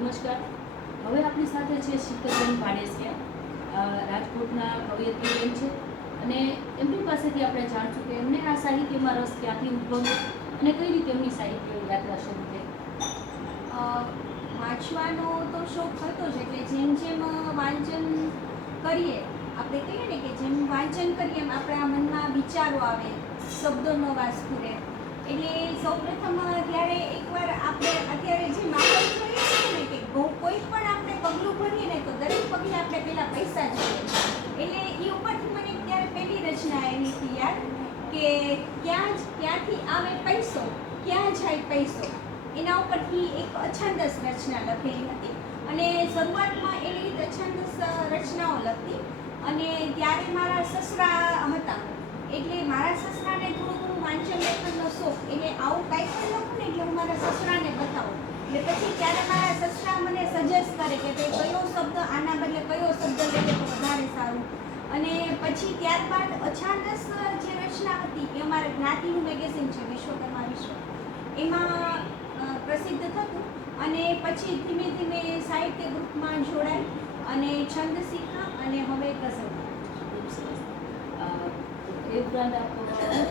નમસ્કાર. હવે આપણી સાથે છે શીતલબેન પાડેસિયા, રાજકોટના કવયત્રીબેન છે અને એમની પાસેથી આપણે જાણશું કે એમને આ સાહિત્યમાં રસ ક્યાંથી ઉદ્ભવ્યો અને કઈ રીતે એમની સાહિત્ય યાત્રા શરૂ થઈ. વાંચવાનો તો શોખ હતો જ, એટલે જેમ જેમ વાંચન કરીએ, આપણે કહીએ ને કે જેમ વાંચન કરીએ એમ આપણા મનમાં વિચારો આવે, શબ્દોનો વાસ ફરે. એટલે સૌપ્રથમ ત્યારે એકવાર આપણે અત્યારે જે માહોલ જોઈએ છે ને કે કોઈ પણ આપણે પગલું ભરીએ ને તો દરેક પગલે આપણે પહેલાં પૈસા જોઈએ. એટલે એ ઉપરથી મને ત્યારે પહેલી રચના એવી હતી યાદ કે ક્યાંથી આવે પૈસો, ક્યાં જાય પૈસો. એના ઉપરથી એક અછાંદસ રચના લખેલી હતી અને શરૂઆતમાં એની અછાંદસ રચનાઓ લખતી અને ત્યારે મારા સસરા હતા, એટલે મારા સસરાને થોડું ઘણું વાંચન લેખનનો શોખ, એટલે આવું કાંઈ પણ લખું ને એટલે હું મારા સસરાને બતાવું. એટલે પછી ત્યારે મારા સસરા મને સજેસ્ટ કરે કે તે કયો શબ્દ આના બદલે કયો શબ્દ લઈએ તો વધારે સારું. અને પછી ત્યારબાદ અછાંદસ જે રચના હતી એ અમારા જ્ઞાતિનું મેગેઝિન છે વિશ્વકર્મા વિશ્વ, એમાં પ્રસિદ્ધ થતું અને પછી ધીમે ધીમે સાહિત્ય ગ્રુપમાં જોડાઈ અને છંદ શીખા અને હવે ગઝલ. એ ઉપરાંત આપણે લખ્યું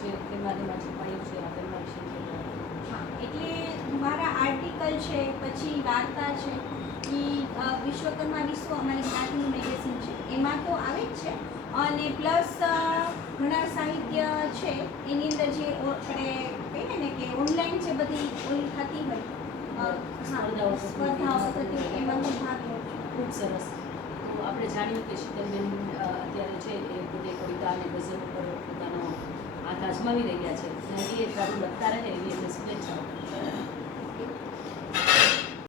છે તેમાં છપાયું છે તેમના વિશે. હા, એટલે મારા આર્ટિકલ છે, પછી વાર્તા છે, એ વિશ્વકર્મા વિશ્વ અમારી જ્ઞાતિનું મેગેઝિન છે એમાં તો આવે જ છે. અને પ્લસ ઘણા સાહિત્ય છે એની અંદર જે આપણે કહીએ ને કે ઓનલાઈન જે બધી ઓલી થતી હોય સ્પર્ધાઓ થતી હોય એમાં હું ભાગ લઉં છું. ખૂબ સરસ. તો આપણે જાણ્યું કે શીતલબેન અત્યારે છે એ પોતે કવિતા અને ગઝલ ઉપર પોતાનો હાથ અજમાવી રહ્યા છે અને એ સારું લખતા રહે એવી એમને શુભેચ્છાઓ.